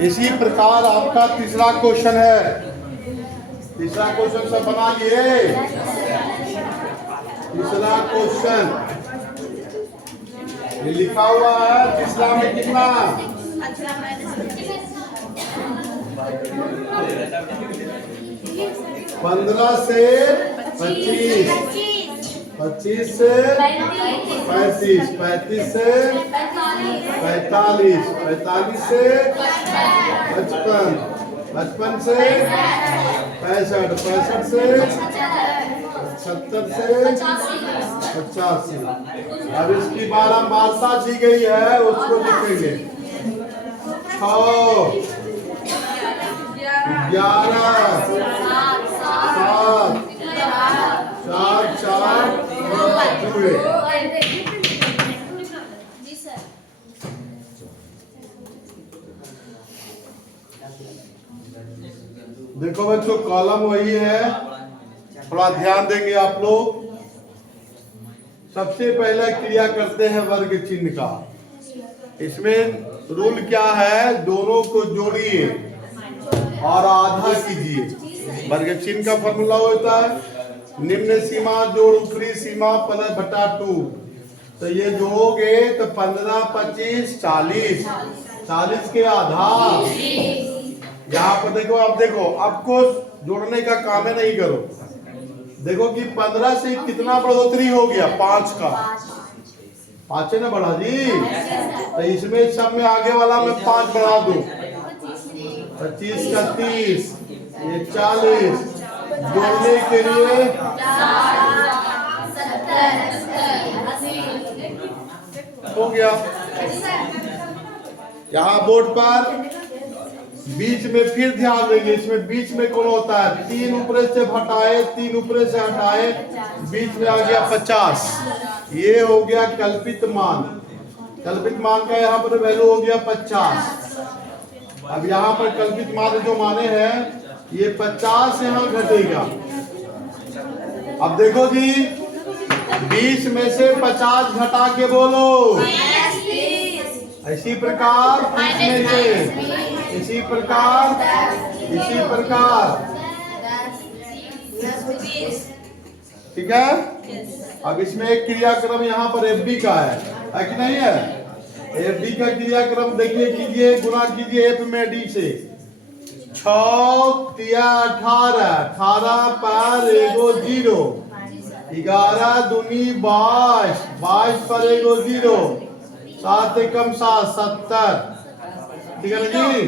इसी प्रकार आपका तीसरा क्वेश्चन है। तीसरा क्वेश्चन सब बना लिए। तीसरा क्वेश्चन ये लिखा हुआ है, तीसरा में कितना? 15 से 25, 25 से 35, 35 से 45, 45 से 55, 55 से 65, 65 से 70 से 85। अब इसकी बारंबारता दी गई है, उसको लिखेंगे 6, 11, 7, 4, 4, 2। देखो बच्चों, कॉलम वही है, थोड़ा ध्यान देंगे आप लोग। सबसे पहले क्रिया करते हैं वर्ग चिन्ह का। इसमें रूल क्या है? दोनों को जोड़िए और आधा कीजिए। वर्ग चिन्ह का फॉर्मूला होता है निम्न सीमा जोड़ ऊपरी सीमा प्लस बटा 2। तो ये जोड़ोगे तो 15, 25, 40, 40 के आधा। यहाँ पर देखो, अब देखो, आपको जोड़ने का काम है, नहीं करो। देखो कि 15 से कितना बढ़ोतरी हो गया? 5 का 5 है ना बढ़ा जी। तो इसमें सब में आगे वाला में 5 बढ़ा दो। 25 का 30, ये 40। जोड़ने के लिए हो गया। यहाँ बोर्ड पर बीच में फिर ध्यान देंगे। इसमें बीच में कौन होता है? 3 ऊपर से हटाए, 3 ऊपर से हटाए, बीच में आ गया 50। ये हो गया कल्पित मान। कल्पित मान का यहाँ पर वैल्यू हो गया 50। अब यहाँ पर कल्पित मान जो माने हैं, ये 50 यहाँ घटेगा। अब देखो जी, 20 में से 50 घटा के बोलो। इसी प्रकार इसी प्रकार ठीक है। अब इसमें एक क्रियाक्रम यहाँ पर FD का है कि नहीं है? FD का क्रियाक्रम देखिए, कीजिए, गुना कीजिए F में D से। 6 तिया 18, 18 पर एगो 0, 11 दूनी 22, 22 पर एगो 0, 7 एकम 7, 70। ठीक है ना जी?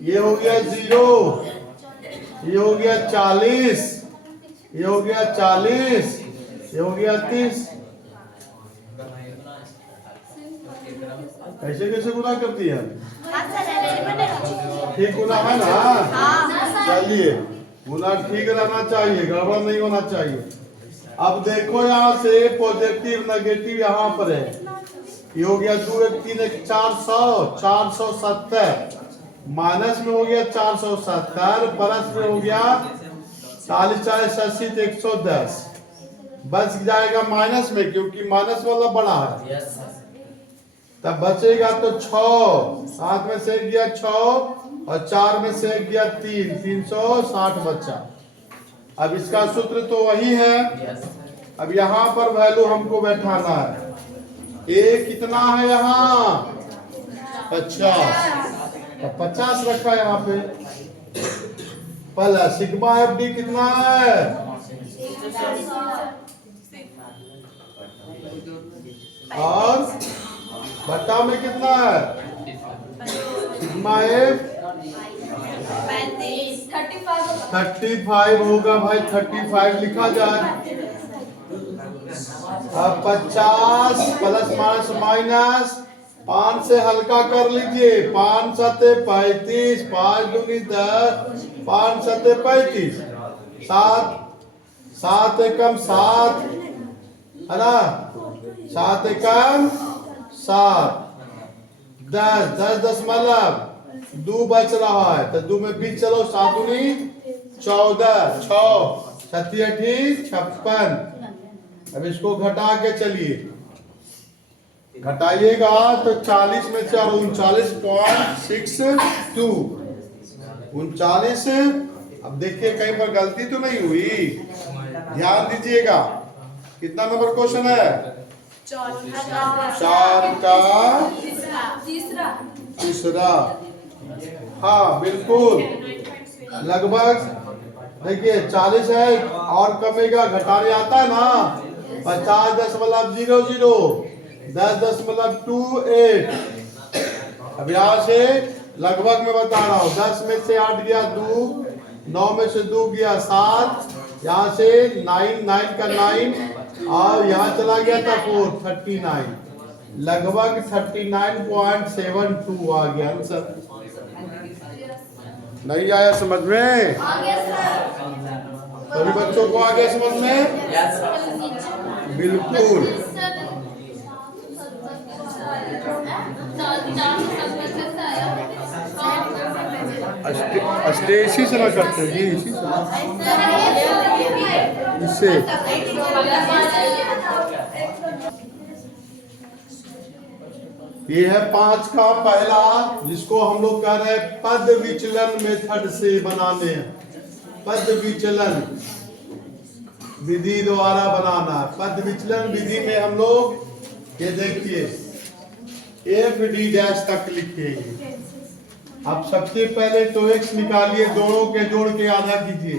ये हो गया 0, ये हो गया 40, ये हो गया 40, ये हो गया 30। ऐसे कैसे गुना करती है? ठीक गुना है ना? चलिए, गुना ठीक रहना चाहिए, गड़बड़ नहीं होना चाहिए। अब देखो यहाँ से पॉजिटिव नेगेटिव यहाँ पर है। ये हो गया 2 1 3 1 400, 470। माइनस में हो गया 470, प्लस में हो गया 40, 40, 80, 110। बच जाएगा माइनस में, क्योंकि माइनस वाला बड़ा है। तब बचेगा तो 6, 7 में से गया 6 और 4 में से गया 3, 360 बचा। अब इसका सूत्र तो वही है। अब यहाँ पर वैल्यू हमको बैठाना है। ए कितना है यहाँ? 50। तो 50 रखा यहाँ पे। पहला सिग्मा FD कितना है? और बट्टा में कितना है? सिग्मा F 35 होगा भाई। 35 लिखा जाए। अब 50 प्लस माइनस माइनस 5 से हल्का कर लीजिए। 5 7 35, 5 दूनी 10, 5 7 35, 7 7 एकम 7 है ना? 7 एकम 7, 10 10 दशमलव 2 बच रहा है। तो 2 में 20 चलो, 7 दूनी 14, 6 7 56। अब इसको घटा के चलिए। घटाइएगा तो 40 में से 39.62 39। अब देखिए कहीं पर गलती तो नहीं हुई, ध्यान दीजिएगा। कितना नंबर क्वेश्चन है? 4 का तीसरा। हाँ बिल्कुल, लगभग देखिए 40 है और कमेगा, घटाने आता है ना। 50.00 10.28। अब यहाँ से लगभग मैं बता रहा हूँ, 10 में से 8 गया 2, 9 में से 2 गया 7, यहाँ से 9 का 9 और यहाँ चला गया था 4 39, लगभग 39.72 आ गया आंसर। नहीं आया समझ में? सभी बच्चों को आ गया समझ में? बिल्कुल। इसी से ना करते जी, इसी से इससे। ये है 5 का पहला, जिसको हम लोग कह रहे हैं पद विचलन मेथड से बनाने हैं। पद विचलन विधि द्वारा बनाना। पद विचलन विधि में हम लोग ये देखिए एफ डी डैश तक लिखेंगे। अब सबसे पहले तो x निकालिए, दोनों के जोड़ के आधा कीजिए।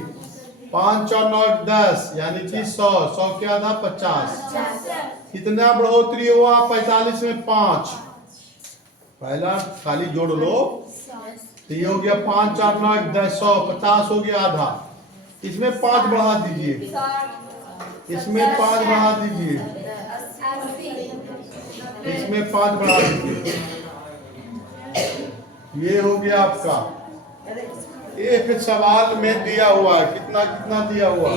5 और 9 10 यानी कि 100, 100 के आधा 50। कितना बढ़ोतरी हुआ? 45 में 5। पहला खाली जोड़ लो तो ये हो गया 5 और 9 10 100, 50 हो गया आधा। इसमें 5 बढ़ा दीजिए, इसमें 5 बढ़ा दीजिए, इसमें 5 बढ़ा दीजिए। ये हो गया आपका। एक सवाल में दिया हुआ है, कितना कितना दिया हुआ?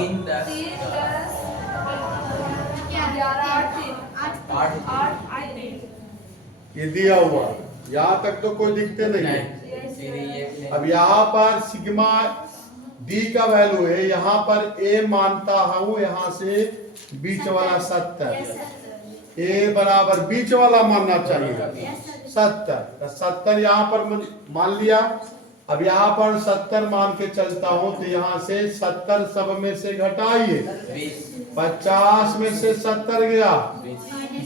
8 ये दिया हुआ। यहाँ तक तो कोई दिखते नहीं है। अब यहाँ पर सिग्मा डी का वैल्यू है, यहाँ पर ए मानता हूँ, यहाँ से बीच वाला 70, ए बराबर बीच वाला मानना चाहिए 70। 70 यहाँ पर मान लिया। अब यहाँ पर 70 मान के चलता हूँ तो यहाँ से 70 सब में से घटाइए। 50 में से 70 गया,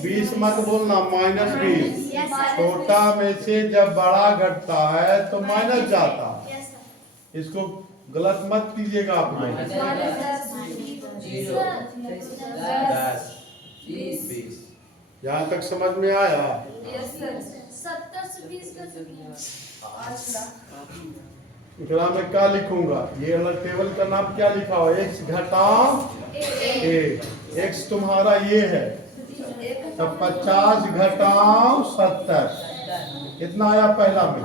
20 मत बोलना, -20। छोटा में से जब बड़ा घटता है तो माइनस जाता है, इसको गलत मत कीजिएगा आप लोग। 10 यहाँ तक समझ में आया? 70 से 20 का इकरा में क्या लिखूंगा? ये अलग टेबल का नाम क्या लिखा हुआ? x घटाओ a। x तुम्हारा ये है, तब 50 घटाओ 70, कितना आया पहला में?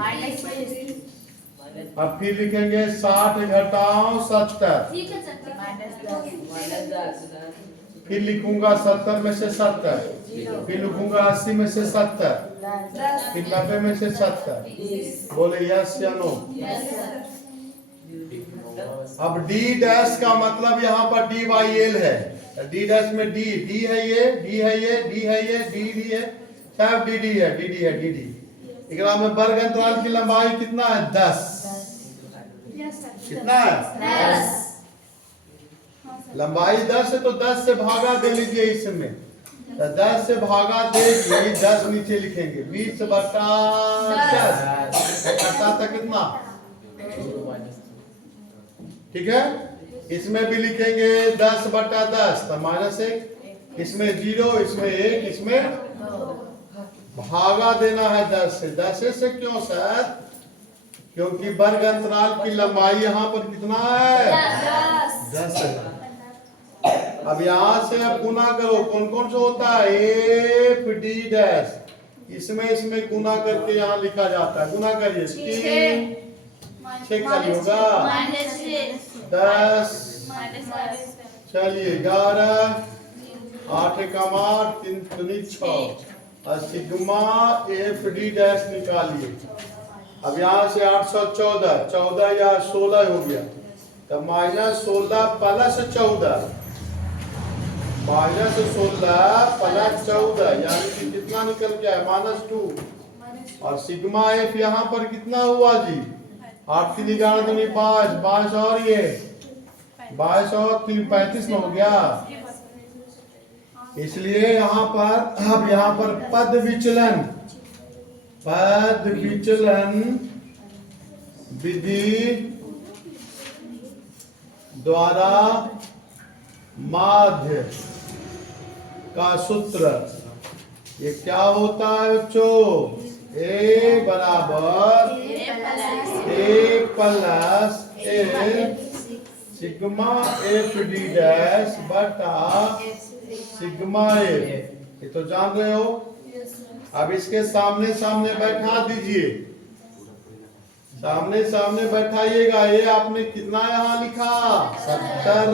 अब फिर लिखेंगे 60 घटाओ 70, फिर लिखूंगा 70 में से 70, फिर लिखूंगा 80 में से 70, फिर 90 में से 70। बोले यस या नो? अब डी डैश का मतलब यहाँ पर डी बाई एल है। डी डैश में डी है, ये डी है, ये डी है, ये डी है, सब डी है, डी है, डी। एकरा में वर्ग अंतराल की लंबाई कितना है? 10। कितना है? 10। लंबाई 10 है तो 10 से भागा दे लीजिए इसमें, तो 10 से भागा दे 10 नीचे लिखेंगे, 20/10 करता था कितना? ठीक है। इसमें भी लिखेंगे 10/10 तो -1, इसमें 0, इसमें 1, इसमें भागा देना है 10 से। 10 से क्यों सर? क्योंकि वर्ग अंतराल की लंबाई यहाँ पर कितना है? 10 है। अब यहाँ से आप गुना करो, कौन कौन सा होता है? एफ डी डैश, इसमें गुना करके यहाँ लिखा जाता है। गुना करिए, 6 खाली होगा, 10 चलिए 11, 8 का 8, 3 दूनी 6 और सिग्मा एफ डी डैश निकालिए। अब यहाँ से 814, 14 या 16 हो गया, तो -16 प्लस 14, -16 प्लस 14 यानी कि कितना निकल के आया -2 और सिग्मा एफ यहाँ पर कितना हुआ जी 8 की 11 दूनी 5 22 और ये 22 और 35 में हो गया। इसलिए यहाँ पर अब यहाँ पर पद विचलन विधि द्वारा माध्य का सूत्र ये क्या होता है बच्चों? ए बराबर ए प्लस ए सिग्मा एफ डी डैश बटा सिग्मा एफ। ये तो जान रहे हो। अब इसके सामने सामने बैठा दीजिए, सामने सामने बैठाइएगा। ये आपने कितना यहाँ लिखा 70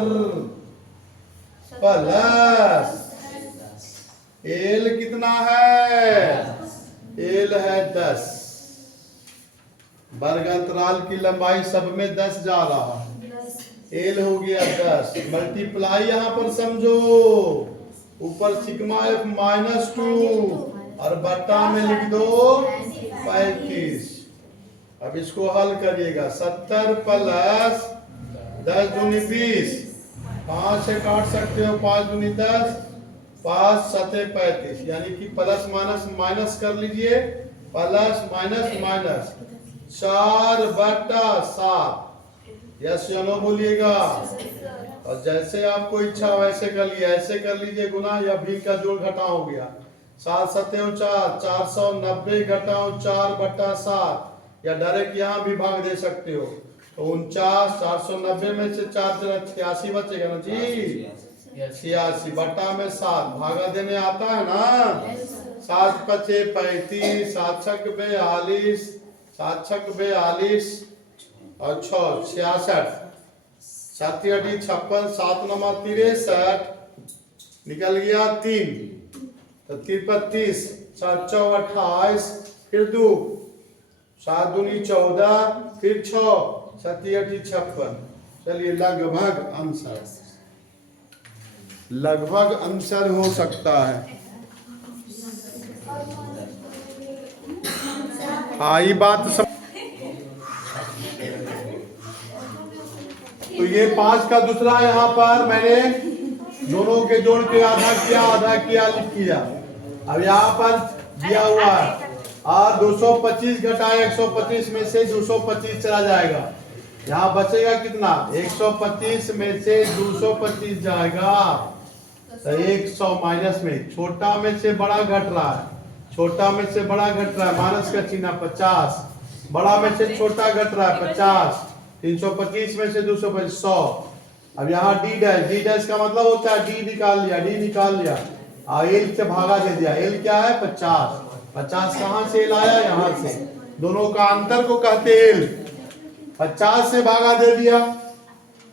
प्लस एल कितना है? एल है 10। वर्ग अंतराल की लंबाई सब में 10 जा रहा है। एल हो गया 10 मल्टीप्लाई यहाँ पर समझो ऊपर सिग्मा एफ -2 और बट्टा में लिख दो 35। अब इसको हल करिएगा 70 प्लस 10 दूनी 20 5 से काट सकते हो 5 दूनी 10 5 7 35 यानी कि प्लस माइनस माइनस कर लीजिए प्लस माइनस माइनस 4/7 यस या नो बोलिएगा। और जैसे आपको इच्छा वैसे कर लिया, ऐसे कर लीजिए गुना या भी का जोड़ घटा हो गया 7 7 4 490 घटाओ 4/7 या डायरेक्ट यहाँ भी भाग दे सकते हो। तो 49 490 में से 4 86 बचेगा ना जी 86 बटा में 7 भागा देने आता है ना 7 5 35 7 6 42 7 6 42 और 6 66 7 8 56 7 9 63 निकल गया 3 तो 33 7 4 28 फिर 2 7 दूनी 14 फिर 6 7 8 56। चलिए लगभग आंसर हो सकता है। हाँ ये बात सब। तो ये 5 का दूसरा यहाँ पर मैंने दोनों के जोड़ के आधा किया लिख किया। अब यहाँ पर दिया हुआ है और 225 घटाए 125 में से 225 चला जाएगा। यहाँ बचेगा कितना 125 में से 225 जाएगा तो 100 माइनस में छोटा में से बड़ा घट रहा है, छोटा में से बड़ा घट रहा है माइनस का चिन्ह 50, बड़ा में से छोटा घट रहा है 50, 325 में से 225 100। अब यहाँ डी डैश का मतलब होता है डी निकाल लिया और एल से भागा दे दिया। एल क्या है 50 कहाँ से एल आया यहाँ से, दोनों का अंतर को कहते एल। 50 से भागा दे दिया,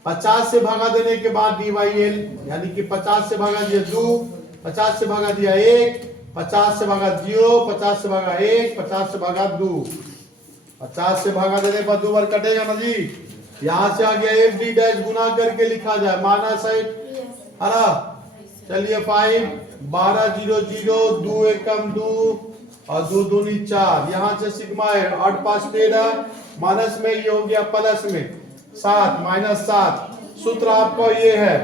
50 से भागा देने के बाद डी वाई एल यानी कि 50 से भागा दिया 2, 50 से भागा दिया 1, 50 से भागा 0, 50 से भागा 1, 50 से भागा 2। 50 से भागा देने पर 2 बार कटेगा ना जी। यहाँ से आ गया एफ डी डैश गुना करके लिखा जाए -8 है। चलिए 5 12 0 0 2 एकम 2 और 2 दूनी 4। यहाँ से सिग्मा है 8 5 13 माइनस में ये हो गया प्लस में 7 -7। सूत्र आपको ये है,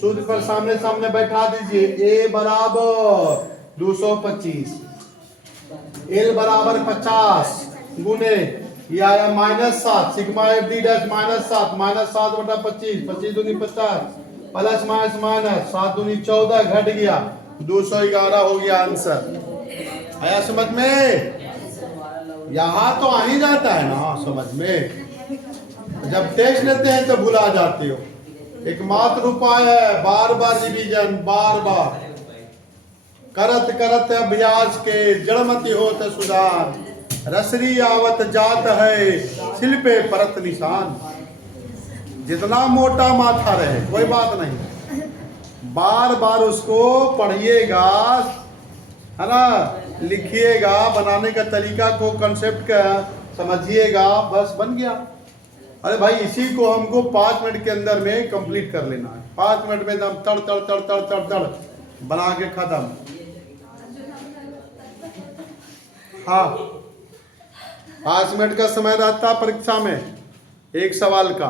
सूत्र पर सामने सामने बैठा दीजिए। ए बराबर 225 एल बराबर 50 गुने ये आया -7 सिग्मा एफ डी डैश -7 -7/25 25 दूनी 50 प्लस माइनस माइनस 7 दूनी 14 घट गया 211 हो गया आंसर। आया समझ में? यहाँ तो आ ही जाता है ना समझ में, जब टेस्ट लेते हैं तो भुला जाते हो। एकमात्र उपाय है बार बार रिवीजन, बार बार करत करत अभ्यास के जड़मति होत सुधार, रसरी आवत जात है शिल्पे परत निशान। जितना मोटा माथा रहे कोई बात नहीं, बार बार उसको पढ़िएगा है ना, लिखिएगा, बनाने का तरीका को कंसेप्ट का समझिएगा, बस बन गया। अरे भाई इसी को हमको 5 मिनट के अंदर में कंप्लीट कर लेना है। 5 मिनट में एकदम तड़ तड़ तड़ तड़ तड़ तड़ बना के खत्म। हाँ 5 मिनट का समय रहता है परीक्षा में एक सवाल का,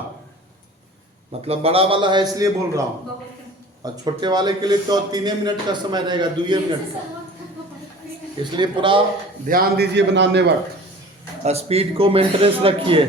मतलब बड़ा वाला है इसलिए बोल रहा हूँ, और छोटे वाले के लिए तो 3 मिनट का समय रहेगा, 2 मिनट का। इसलिए पूरा ध्यान दीजिए बनाने वक्त, स्पीड को मेंटेनेंस रखिए।